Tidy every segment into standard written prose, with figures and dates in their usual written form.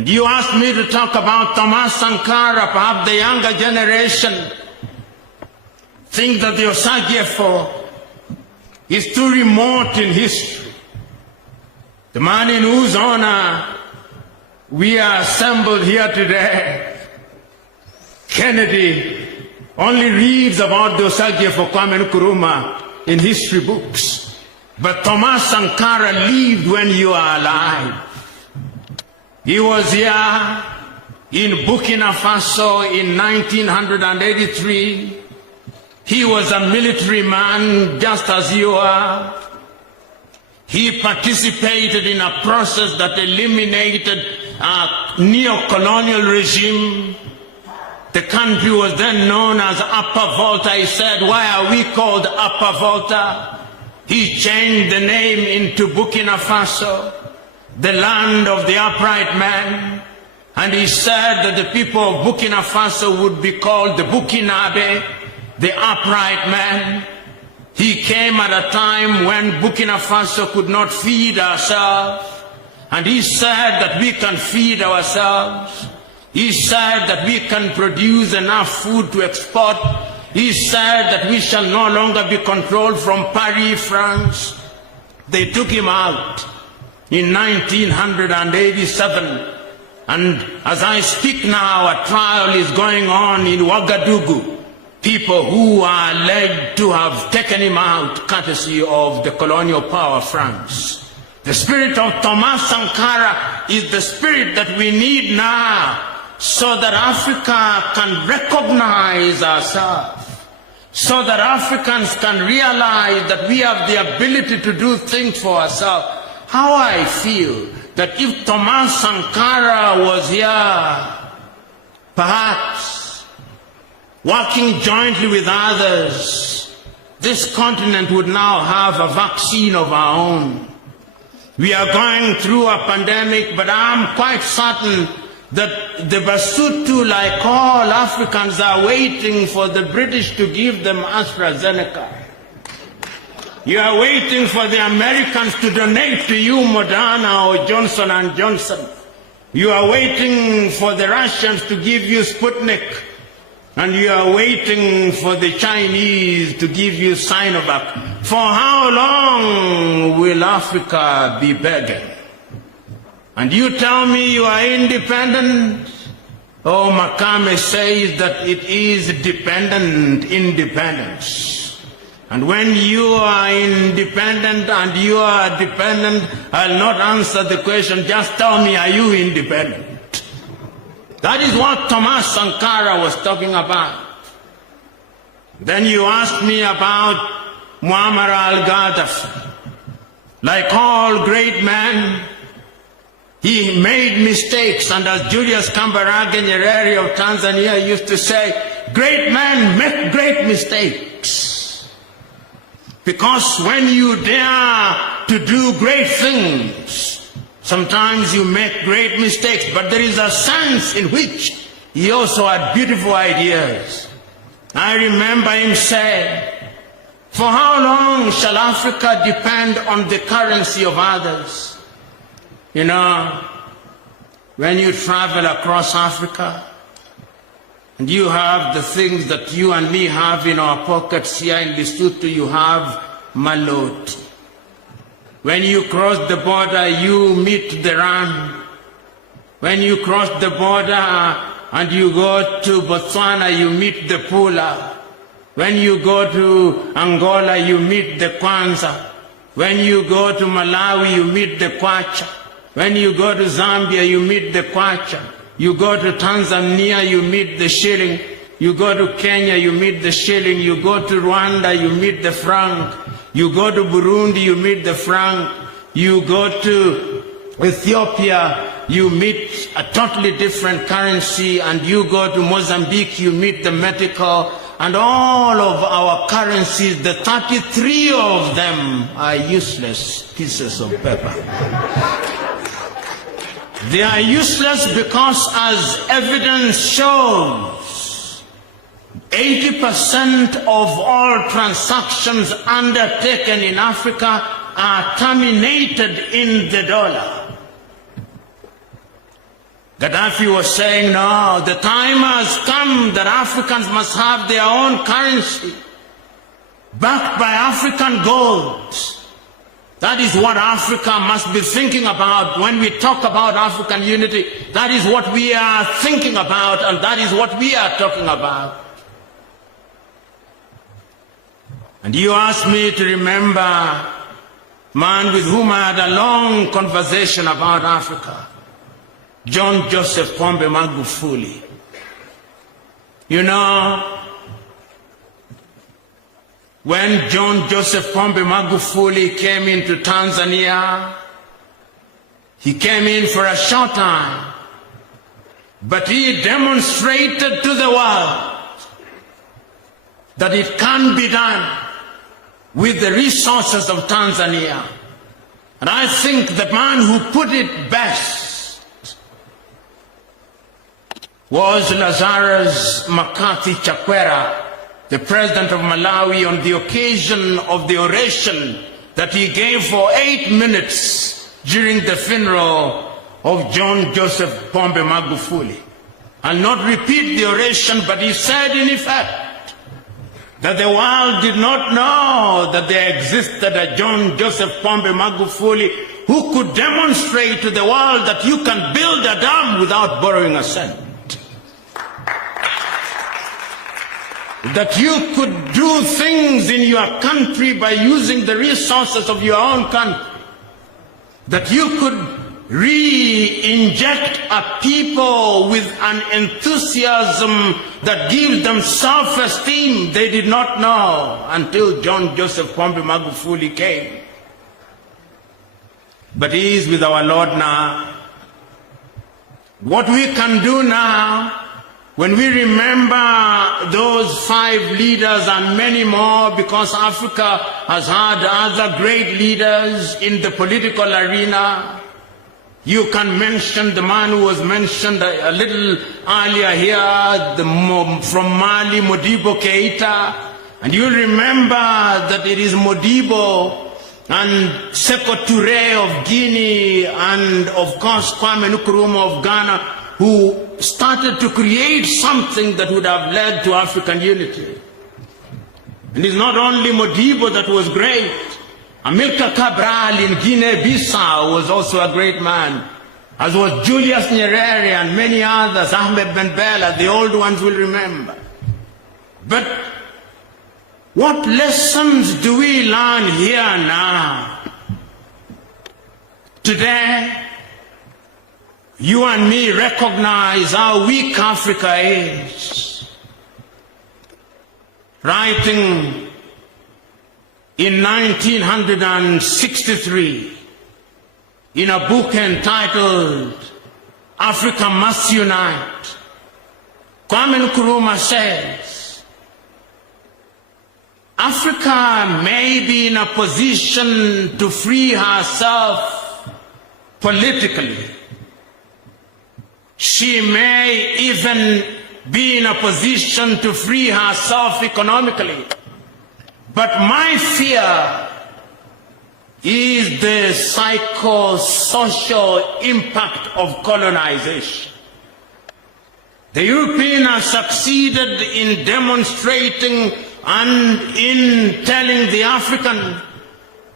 And you asked me to talk about Thomas Sankara, perhaps the younger generation think that the Osagyefo is too remote in history. The man in whose honor we are assembled here today, Kennedy, only reads about the Osagyefo Kwame Nkrumah in history books. But Thomas Sankara lived when you are alive. He was here in Burkina Faso in 1983. He was a military man just as you are. He participated in a process that eliminated a neocolonial regime. The country was then known as Upper Volta. He said, why are we called Upper Volta? He changed the name into Burkina Faso, the land of the upright man. And he said that the people of Burkina Faso would be called the Burkinabe, the upright man. He came at a time when Burkina Faso could not feed ourselves. And he said that we can feed ourselves. He said that we can produce enough food to export. He said that we shall no longer be controlled from Paris, France. They took him out in 1987. And as I speak now, a trial is going on in Ouagadougou. People who are alleged to have taken him out courtesy of the colonial power France. The spirit of Thomas Sankara is the spirit that we need now so that Africa can recognize ourselves, so that Africans can realize that we have the ability to do things for ourselves. How I feel that if Thomas Sankara was here, perhaps working jointly with others, this continent would now have a vaccine of our own. We are going through a pandemic, but I'm quite certain that the Basutu, like all Africans, are waiting for the British to give them AstraZeneca. You are waiting for the Americans to donate to you Moderna or Johnson & Johnson. You are waiting for the Russians to give you Sputnik. And you are waiting for the Chinese to give you Sinovac. For how long will Africa be begging? And you tell me you are independent? Oh, Makame says that it is dependent independence. And when you are independent and you are dependent, I'll not answer the question, just tell me, are you independent? That is what Thomas Sankara was talking about. Then you asked me about Muammar al-Gaddafi. Like all great men, he made mistakes, and as Julius Kambarage Nyerere of Tanzania used to say, great men make great mistakes. Because when you dare to do great things, sometimes you make great mistakes, but there is a sense in which he also had beautiful ideas. I remember him saying, for how long shall Africa depend on the currency of others? You know, when you travel across Africa, and you have the things that you and me have in our pockets here in Lesotho, you have maloti. When you cross the border, you meet the ram. When you cross the border and you go to Botswana, you meet the pula. When you go to Angola, you meet the kwanza. When you go to Malawi, you meet the kwacha. When you go to Zambia, you meet the kwacha. You go to Tanzania, you meet the shilling. You go to Kenya, you meet the shilling. You go to Rwanda, you meet the franc. You go to Burundi, you meet the franc. You go to Ethiopia, you meet a totally different currency. And you go to Mozambique, you meet the medical. And all of our currencies, the 33 of them are useless pieces of paper. They are useless because, as evidence shows, 80% of all transactions undertaken in Africa are terminated in the dollar. Gaddafi was saying, no, the time has come that Africans must have their own currency, backed by African gold. That is what Africa must be thinking about when we talk about African unity. That is what we are thinking about, and that is what we are talking about. And you asked me to remember a man with whom I had a long conversation about Africa, John Joseph Pombe Magufuli. You know, when John Joseph Pombe Magufuli came into Tanzania, he came in for a short time, but he demonstrated to the world that it can be done with the resources of Tanzania. And I think the man who put it best was Lazarus Makathi Chakwera, the president of Malawi, on the occasion of the oration that he gave for 8 minutes during the funeral of John Joseph Pombe Magufuli. I'll not repeat the oration, but he said in effect that the world did not know that there existed a John Joseph Pombe Magufuli who could demonstrate to the world that you can build a dam without borrowing a cent. That you could do things in your country by using the resources of your own country. That you could re-inject a people with an enthusiasm that gives them self-esteem they did not know until John Joseph Pombe Magufuli came. But he is with our Lord now. What we can do now, when we remember those 5 leaders and many more, because Africa has had other great leaders in the political arena, you can mention the man who was mentioned a little earlier here, from Mali, Modibo Keita. And you remember that it is Modibo and Sékou Touré of Guinea and of course Kwame Nkrumah of Ghana who started to create something that would have led to African unity. And it's not only Modibo that was great. Amilcar Cabral in Guinea-Bissau was also a great man, as was Julius Nyerere and many others, Ahmed Ben Bella, the old ones will remember. But what lessons do we learn here now? Today, you and me recognize how weak Africa is. Writing in 1963, in a book entitled Africa Must Unite, Kwame Nkrumah says, Africa may be in a position to free herself politically. She may even be in a position to free herself economically. But my fear is the psychosocial impact of colonization. The Europeans have succeeded in demonstrating and in telling the African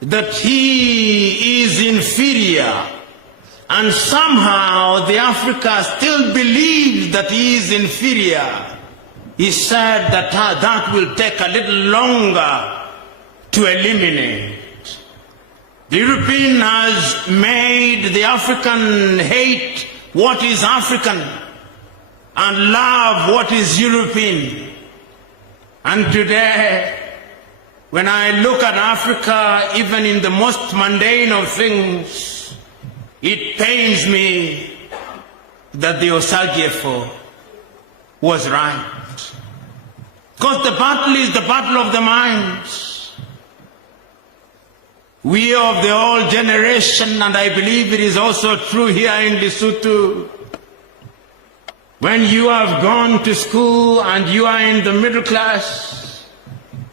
that he is inferior. And somehow the Africa still believes that he is inferior. He said that that will take a little longer to eliminate. The European has made the African hate what is African and love what is European. And today, when I look at Africa, even in the most mundane of things, it pains me that the Osagyefo was right. Because the battle is the battle of the minds. We of the old generation, and I believe it is also true here in Lesotho, when you have gone to school and you are in the middle class,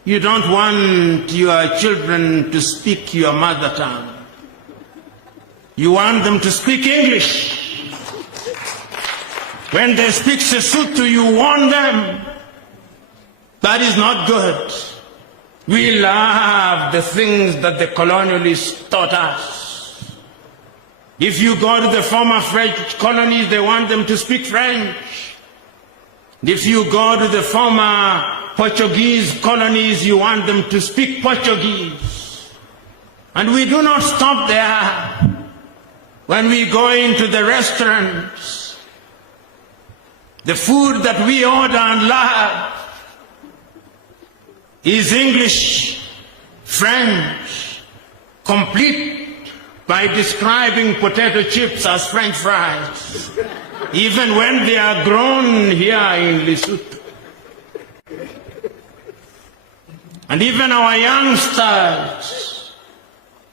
you don't want your children to speak your mother tongue. You want them to speak English. When they speak Sesotho, you warn them. That is not good. We love the things that the colonialists taught us. If you go to the former French colonies, they want them to speak French. If you go to the former Portuguese colonies, you want them to speak Portuguese. And we do not stop there. When we go into the restaurants, the food that we order and love is English, French, complete by describing potato chips as French fries, even when they are grown here in Lesotho. And even our youngsters,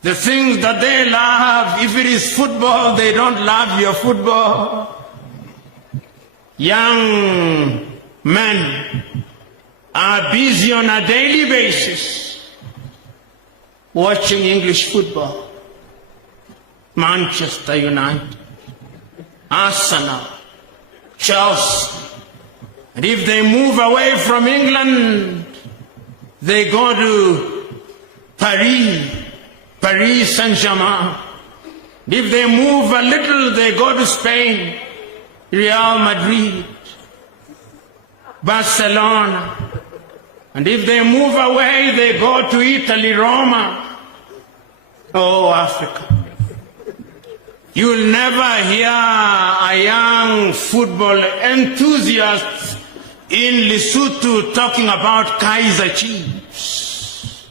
the things that they love, if it is football, they don't love your football. Young men are busy on a daily basis watching English football. Manchester United, Arsenal, Chelsea. And if they move away from England, they go to Paris Saint-Germain. If they move a little, they go to Spain, Real Madrid, Barcelona. And if they move away, they go to Italy, Roma. Oh, Africa. You'll never hear a young football enthusiast in Lesotho talking about Kaiser Chiefs,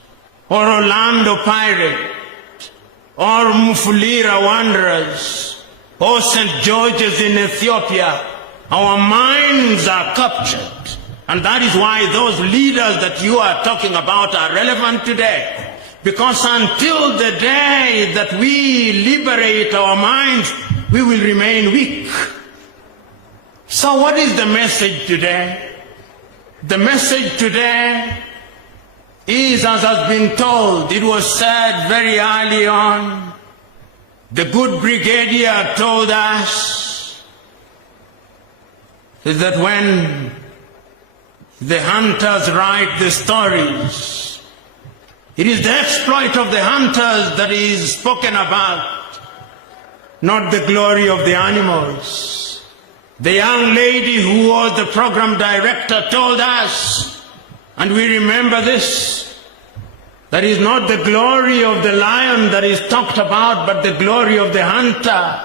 or Orlando Pirates, or Mufulira Wanderers, or St. George's in Ethiopia. Our minds are captured. And that is why those leaders that you are talking about are relevant today. Because until the day that we liberate our minds, we will remain weak. So what is the message today? The message today is, as has been told, it was said very early on, the good brigadier told us that when the hunters write the stories, it is the exploit of the hunters that is spoken about, not the glory of the animals. The young lady who was the program director told us, and we remember this, that is not the glory of the lion that is talked about, but the glory of the hunter.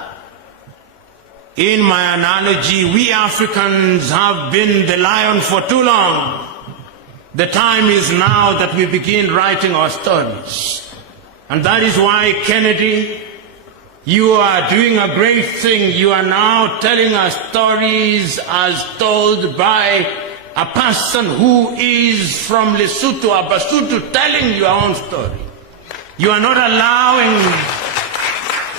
In my analogy, we Africans have been the lion for too long. The time is now that we begin writing our stories. And that is why, Kennedy, you are doing a great thing. You are now telling us stories as told by a person who is from Lesotho, a Basotho, telling your own story. You are not allowing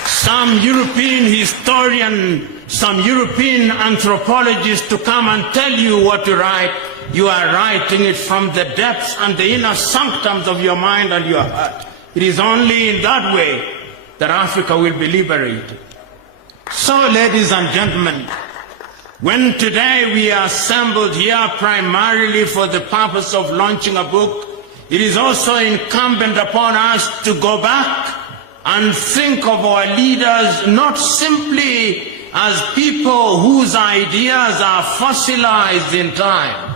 some European historian, some European anthropologist to come and tell you what to write. You are writing it from the depths and the inner sanctums of your mind and your heart. It is only in that way that Africa will be liberated. So, ladies and gentlemen, when today we are assembled here primarily for the purpose of launching a book, it is also incumbent upon us to go back and think of our leaders not simply as people whose ideas are fossilized in time,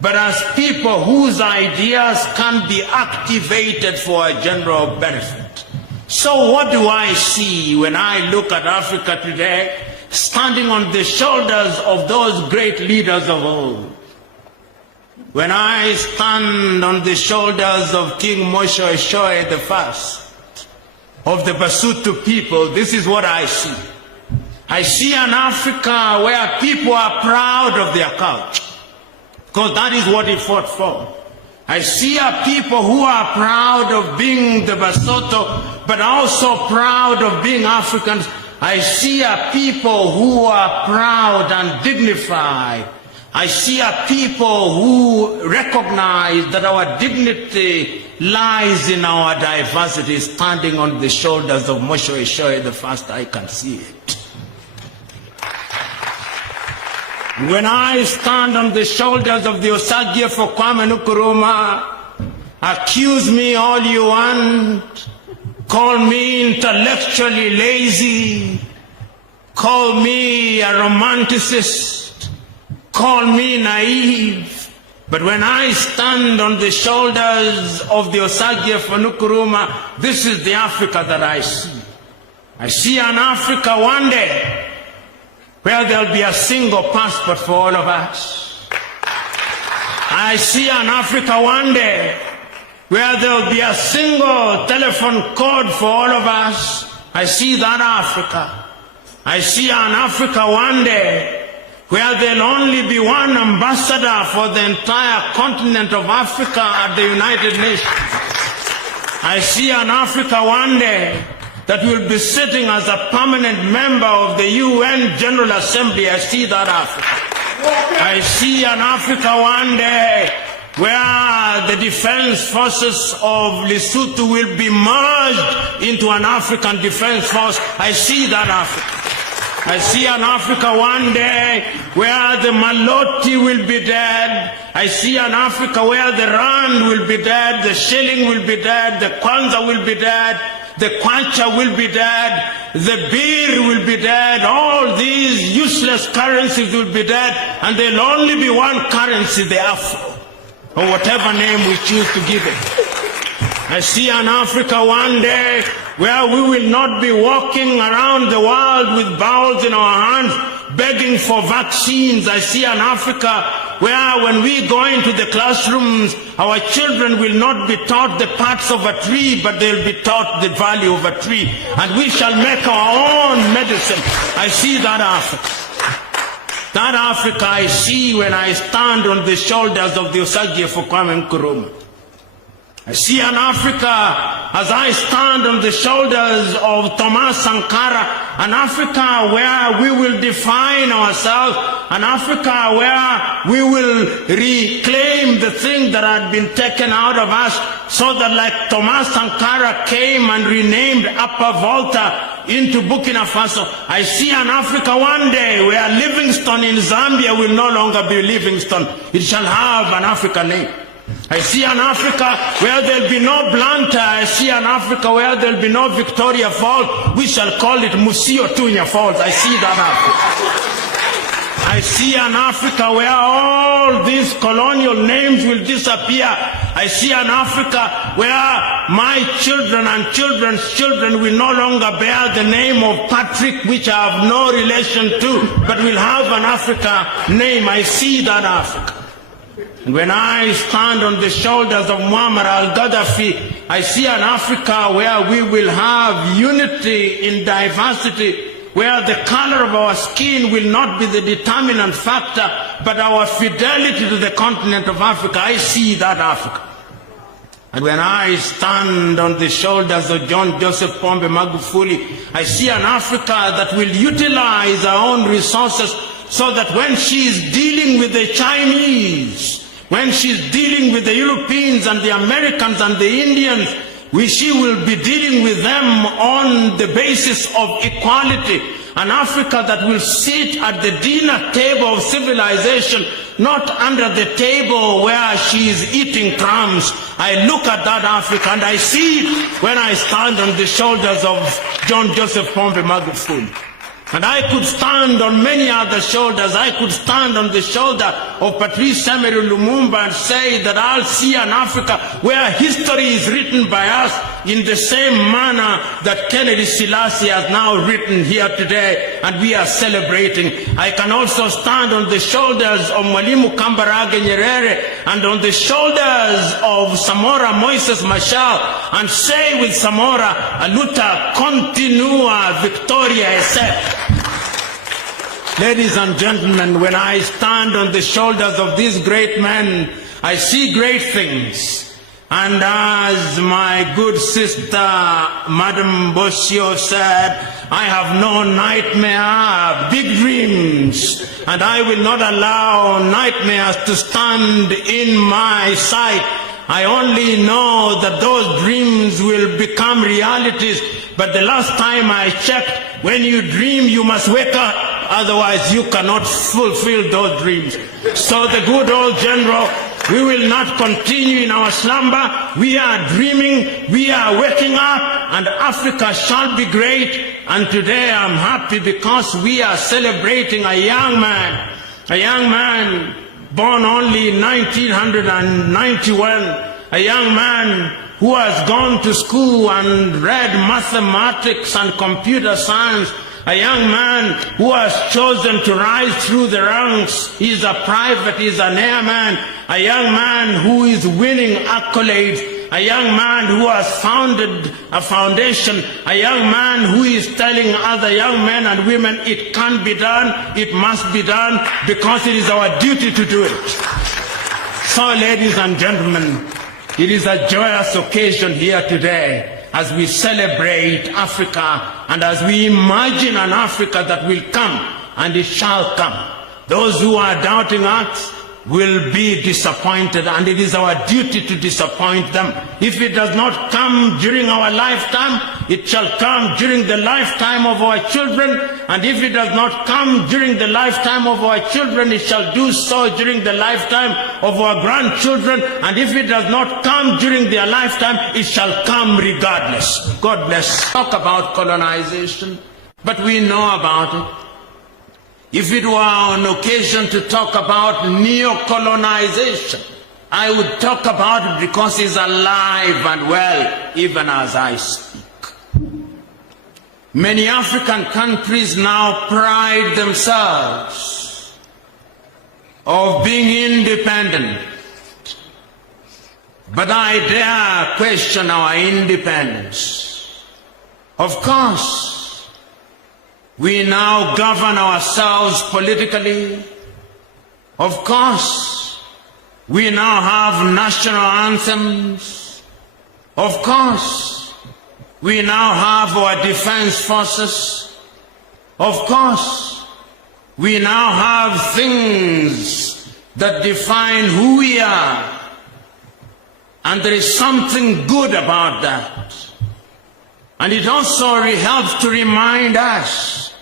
but as people whose ideas can be activated for a general benefit. So what do I see when I look at Africa today, standing on the shoulders of those great leaders of old? When I stand on the shoulders of King Moshe Shoe I, of the Basotho people, this is what I see. I see an Africa where people are proud of their culture, because that is what he fought for. I see a people who are proud of being the Basotho, but also proud of being Africans. I see a people who are proud and dignified. I see a people who recognize that our dignity lies in our diversity, standing on the shoulders of Moshe Shoe I. I can see it. When I stand on the shoulders of the Osagie for Kwame Nkrumah, accuse me all you want, call me intellectually lazy, call me a romanticist, call me naive, but when I stand on the shoulders of the Osagie for Nkrumah, this is the Africa that I see. I see an Africa one day where there'll be a single passport for all of us. I see an Africa one day where there'll be a single telephone code for all of us. I see that Africa. I see an Africa one day where there'll only be one ambassador for the entire continent of Africa at the United Nations. I see an Africa one day that will be sitting as a permanent member of the UN General Assembly. I see that Africa. I see an Africa one day where the defense forces of Lesotho will be merged into an African defense force. I see that Africa. I see an Africa one day where the Maloti will be dead. I see an Africa where the Rand will be dead, the shilling will be dead, the Kwanza will be dead, the Kwacha will be dead, the Birr will be dead, all these useless currencies will be dead, and there'll only be one currency, the Afro, or whatever name we choose to give it. I see an Africa one day where we will not be walking around the world with bowls in our hands, begging for vaccines. I see an Africa where when we go into the classrooms, our children will not be taught the parts of a tree, but they'll be taught the value of a tree. And we shall make our own medicine. I see that Africa. That Africa I see when I stand on the shoulders of the Osagie for Kwame Nkrumah. I see an Africa as I stand on the shoulders of Thomas Sankara, an Africa where we will define ourselves, an Africa where we will reclaim the thing that had been taken out of us, so that like Thomas Sankara came and renamed Upper Volta into Burkina Faso, I see an Africa one day where Livingstone in Zambia will no longer be Livingstone. It shall have an African name. I see an Africa where there'll be no Blantyre. I see an Africa where there'll be no Victoria Falls. We shall call it Musio Tunya Falls. I see that Africa. I see an Africa where all these colonial names will disappear. I see an Africa where my children and children's children will no longer bear the name of Patrick, which I have no relation to, but will have an Africa name. I see that Africa. And when I stand on the shoulders of Muammar al-Gaddafi, I see an Africa where we will have unity in diversity, where the color of our skin will not be the determinant factor, but our fidelity to the continent of Africa. I see that Africa. And when I stand on the shoulders of John Joseph Pombe Magufuli, I see an Africa that will utilize our own resources, so that when she is dealing with the Chinese, when she's dealing with the Europeans and the Americans and the Indians, she will be dealing with them on the basis of equality. An Africa that will sit at the dinner table of civilization, not under the table where she is eating crumbs. I look at that Africa and I see it when I stand on the shoulders of John Joseph Pombe Magufuli. And I could stand on many other shoulders. I could stand on the shoulder of Patrice Emery Lumumba and say that I'll see an Africa where history is written by us in the same manner that Kennedy Selassie has now written here today, and we are celebrating. I can also stand on the shoulders of Mwalimu Kambarage Nyerere and on the shoulders of Samora Moises Machel and say with Samora, a luta continua victoria esse. Ladies and gentlemen, when I stand on the shoulders of these great men, I see great things. And as my good sister, Madam Bosio said, I have no nightmare, I have big dreams. And I will not allow nightmares to stand in my sight. I only know that those dreams will become realities. But the last time I checked, when you dream, you must wake up. otherwise you cannot fulfill those dreams. So the good old general, we will not continue in our slumber. We are dreaming, we are waking up, and Africa shall be great. And today I'm happy because we are celebrating a young man born only in 1991, a young man who has gone to school and read mathematics and computer science, a young man who has chosen to rise through the ranks. He's a private, he's an airman, a young man who is winning accolades, a young man who has founded a foundation, a young man who is telling other young men and women it can be done, it must be done, because it is our duty to do it. So, ladies and gentlemen, it is a joyous occasion here today as we celebrate Africa and as we imagine an Africa that will come, and it shall come. Those who are doubting us will be disappointed, and it is our duty to disappoint them. If it does not come during our lifetime, it shall come during the lifetime of our children, and if it does not come during the lifetime of our children, it shall do so during the lifetime of our grandchildren, and if it does not come during their lifetime, it shall come regardless. God bless. Talk about colonization, but we know about it. If it were an occasion to talk about neocolonization, I would talk about it because it's alive and well, even as I speak. Many African countries now pride themselves of being independent, but I dare question our independence. Of course, we now govern ourselves politically. Of course, we now have national anthems. Of course, we now have our defense forces. Of course, we now have things that define who we are. And there is something good about that. And it also helps to remind us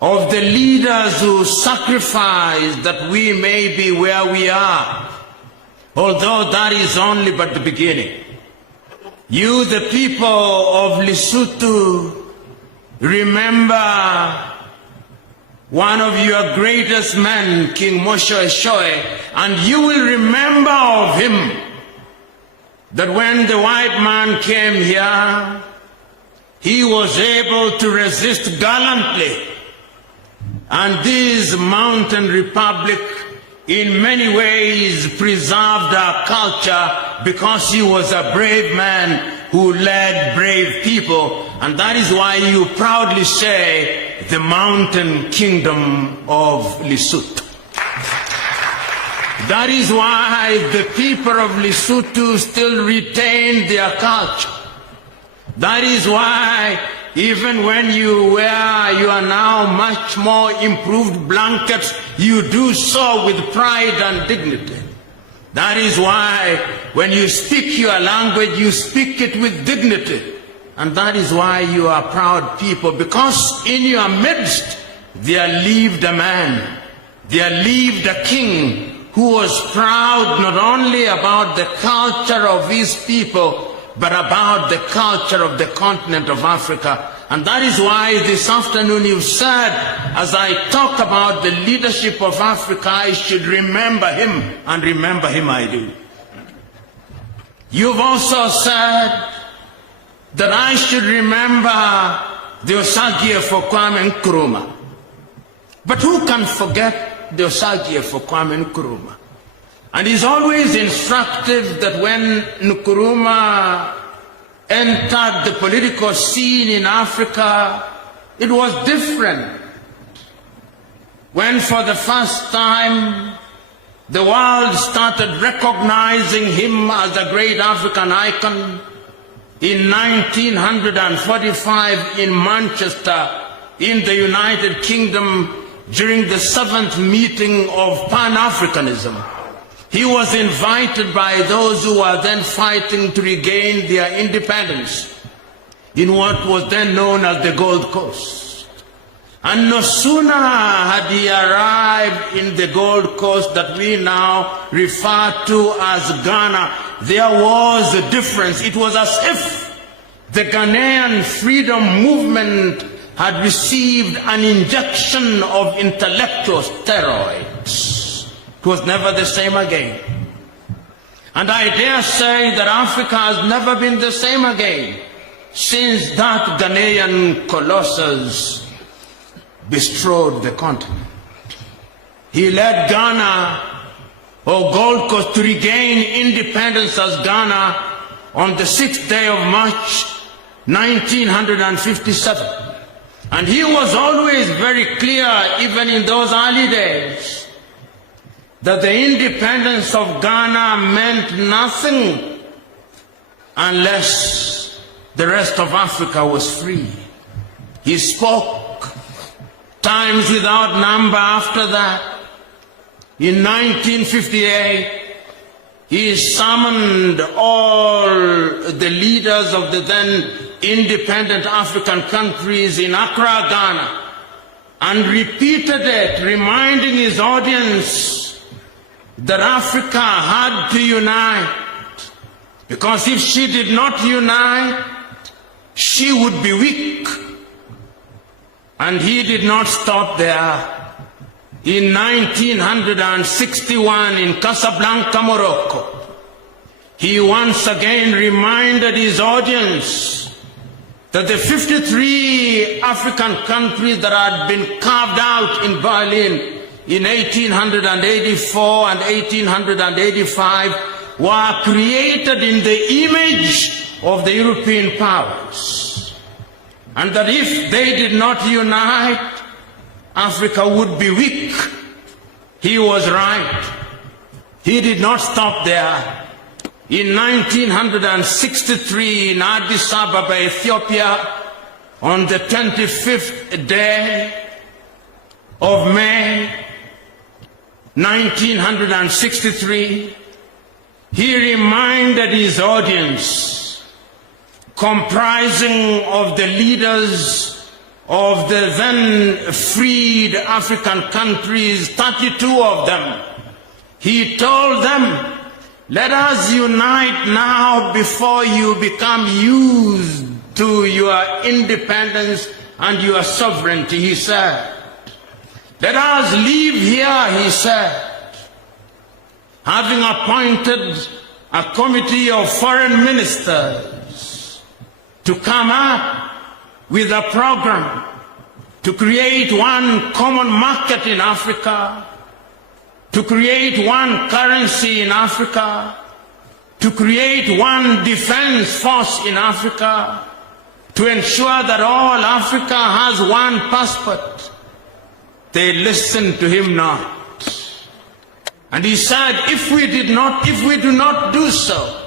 of the leaders who sacrificed that we may be where we are, although that is only but the beginning. You, the people of Lesotho, remember one of your greatest men, King Mosho Eshoe, and you will remember of him that when the white man came here, he was able to resist gallantly. And this mountain republic in many ways preserved our culture because he was a brave man who led brave people. And that is why you proudly say the mountain kingdom of Lesotho. That is why the people of Lesotho still retain their culture. That is why even when you wear your now much more improved blankets, you do so with pride and dignity. That is why when you speak your language, you speak it with dignity. And that is why you are proud people, because in your midst there lived a man, there lived a king who was proud not only about the culture of his people, but about the culture of the continent of Africa. And that is why this afternoon you've said, as I talk about the leadership of Africa, I should remember him, and remember him I do. You've also said that I should remember the Osagie for Kwame Nkrumah. But who can forget the Osagie for Kwame Nkrumah? And it's always instructive that when Nkrumah entered the political scene in Africa, it was different. When for the first time the world started recognizing him as a great African icon in 1945 in Manchester, in the United Kingdom, during the 7th meeting of Pan-Africanism. He was invited by those who were then fighting to regain their independence in what was then known as the Gold Coast. And no sooner had he arrived in the Gold Coast that we now refer to as Ghana, there was a difference. It was as if the Ghanaian freedom movement had received an injection of intellectual steroids. It was never the same again. And I dare say that Africa has never been the same again since that Ghanaian colossus bestrode the continent. He led Ghana, or Gold Coast, to regain independence as Ghana on the 6th day of March 1957. And he was always very clear, even in those early days, that the independence of Ghana meant nothing unless the rest of Africa was free. He spoke times without number after that. In 1958, he summoned all the leaders of the then independent African countries in Accra, Ghana, and repeated it, reminding his audience that Africa had to unite, because if she did not unite, she would be weak. And he did not stop there. In 1961, in Casablanca, Morocco, he once again reminded his audience that the 53 African countries that had been carved out in Berlin in 1884 and 1885 were created in the image of the European powers. And that if they did not unite, Africa would be weak. He was right. He did not stop there. In 1963, in Addis Ababa, Ethiopia, on the 25th day of May, 1963, he reminded his audience, comprising of the leaders of the then freed African countries, 32 of them. He told them, let us unite now before you become used to your independence and your sovereignty, he said. Let us leave here, he said, having appointed a committee of foreign ministers to come up with a program to create one common market in Africa, to create one currency in Africa, to create one defense force in Africa, to ensure that all Africa has one passport. They listened to him not. And he said, if we do not do so,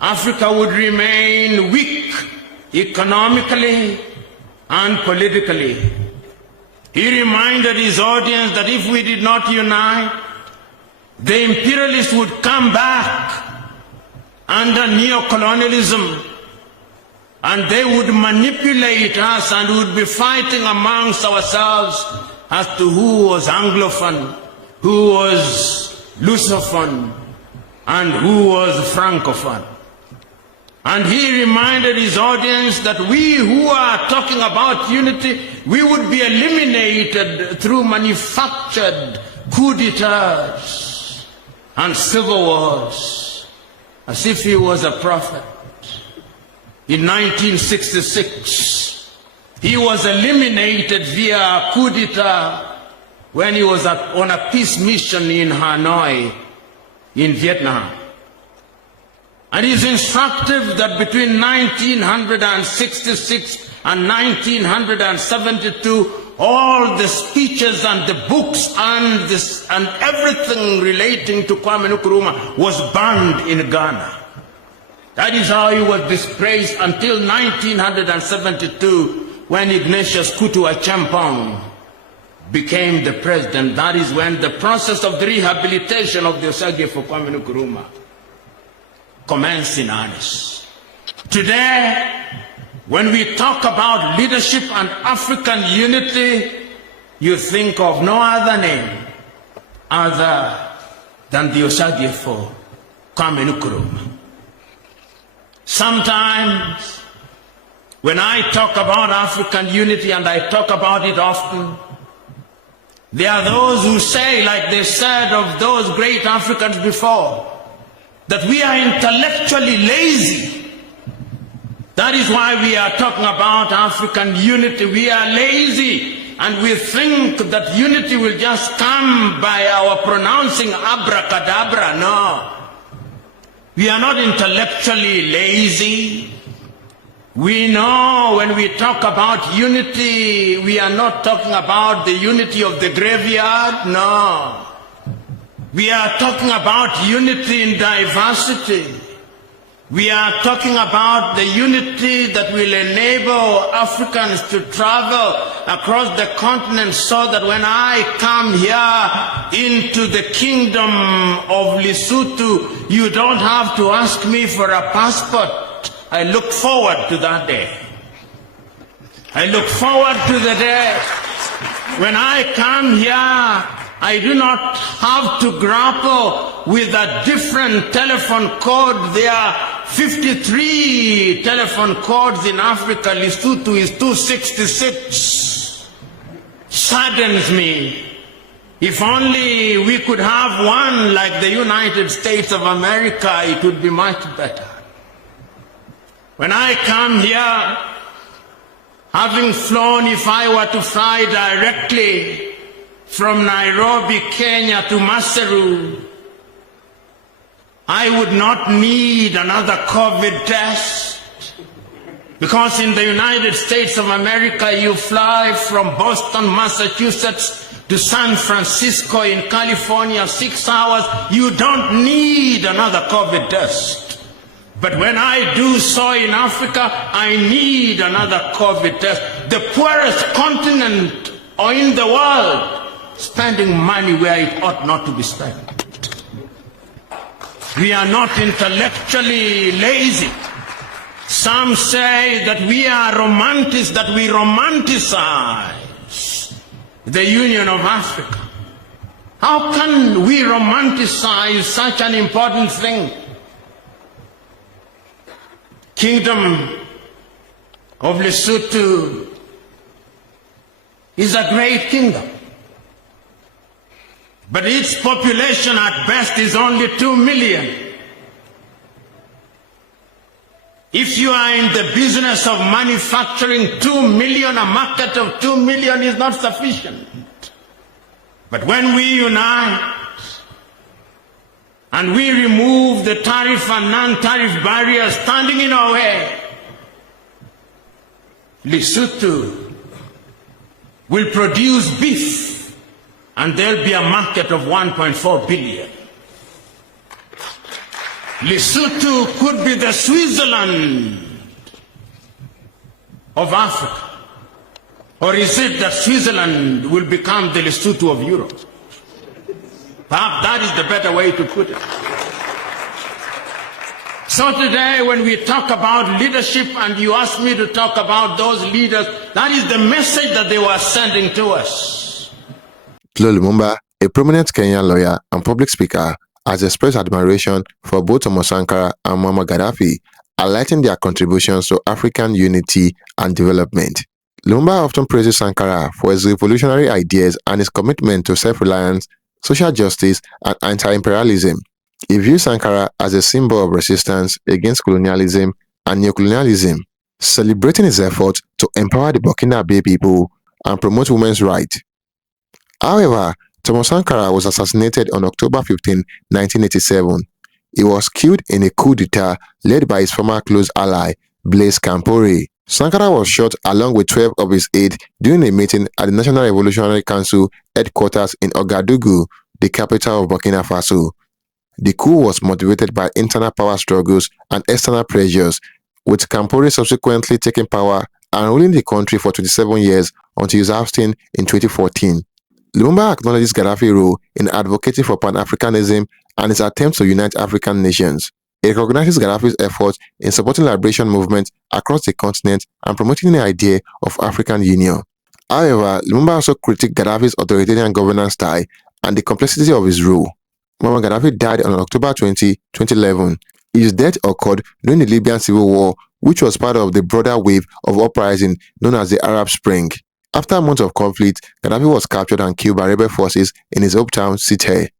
Africa would remain weak economically and politically. He reminded his audience that if we did not unite, the imperialists would come back under neocolonialism, and they would manipulate us and would be fighting amongst ourselves as to who was Anglophone, who was Lusophone, and who was Francophone. And he reminded his audience that we who are talking about unity, we would be eliminated through manufactured coup d'etats and civil wars, as if he was a prophet. In 1966, he was eliminated via coup d'etat when he was on a peace mission in Hanoi, in Vietnam. And it is instructive that between 1966 and 1972, all the speeches and the books and everything relating to Kwame Nkrumah was banned in Ghana. That is how he was disgraced until 1972, when Ignatius Kutu Acheampong became the president. That is when the process of the rehabilitation of the Osage for Kwame Nkrumah commenced in earnest. Today, when we talk about leadership and African unity, you think of no other name other than the Osagyefo Kwame Nkrumah. Sometimes, when I talk about African unity, and I talk about it often, there are those who say, like they said of those great Africans before, that we are intellectually lazy. That is why we are talking about African unity. We are lazy, and we think that unity will just come by our pronouncing abracadabra. No. We are not intellectually lazy. We know when we talk about unity, we are not talking about the unity of the graveyard. No. We are talking about unity in diversity. We are talking about the unity that will enable Africans to travel across the continent, so that when I come here into the kingdom of Lesotho, you don't have to ask me for a passport. I look forward to that day. I look forward to the day when I come here. I do not have to grapple with a different telephone code. There are 53 telephone codes in Africa. Lesotho is 266. Saddens me. If only we could have one like the United States of America, it would be much better. When I come here, having flown, if I were to fly directly from Nairobi, Kenya to Maseru, I would not need another COVID test, because in the United States of America, you fly from Boston, Massachusetts to San Francisco in California, 6 hours. You don't need another COVID test. But when I do so in Africa, I need another COVID test. The poorest continent in the world, spending money where it ought not to be spent. We are not intellectually lazy. Some say that we are romantics, that we romanticize the Union of Africa. How can we romanticize such an important thing? Kingdom of Lesotho is a great kingdom, but its population at best is only 2 million. If you are in the business of manufacturing 2 million, a market of 2 million is not sufficient. But when we unite and we remove the tariff and non-tariff barriers standing in our way, Lesotho will produce beef, and there'll be a market of 1.4 billion. Lesotho could be the Switzerland of Africa. Or is it that Switzerland will become the Lesotho of Europe? Perhaps that is the better way to put it. So today, when we talk about leadership and you ask me to talk about those leaders, that is the message that they were sending to us. PLO Lumumba, a prominent Kenyan lawyer and public speaker, has expressed admiration for both Thomas Sankara and Muammar Gaddafi, highlighting their contributions to African unity and development. Lumumba often praises Sankara for his revolutionary ideas and his commitment to self-reliance, social justice, and anti-imperialism. He views Sankara as a symbol of resistance against colonialism and neocolonialism, celebrating his efforts to empower the Burkinabe people and promote women's rights. However, Thomas Sankara was assassinated on October 15, 1987. He was killed in a coup d'etat led by his former close ally, Blaise Compaoré. Sankara was shot along with 12 of his aides during a meeting at the National Revolutionary Council headquarters in Ouagadougou, the capital of Burkina Faso. The coup was motivated by internal power struggles and external pressures, with Compaoré subsequently taking power and ruling the country for 27 years until his ousting in 2014. Lumumba acknowledges Gaddafi's role in advocating for Pan-Africanism and his attempts to unite African nations. He recognizes Gaddafi's efforts in supporting liberation movements across the continent and promoting the idea of African union. However, Lumumba also critiqued Gaddafi's authoritarian governance style and the complexity of his rule. Muammar Gaddafi died on October 20, 2011. His death occurred during the Libyan civil war, which was part of the broader wave of uprising known as the Arab Spring. After months of conflict, Gaddafi was captured and killed by rebel forces in his hometown, Sirte.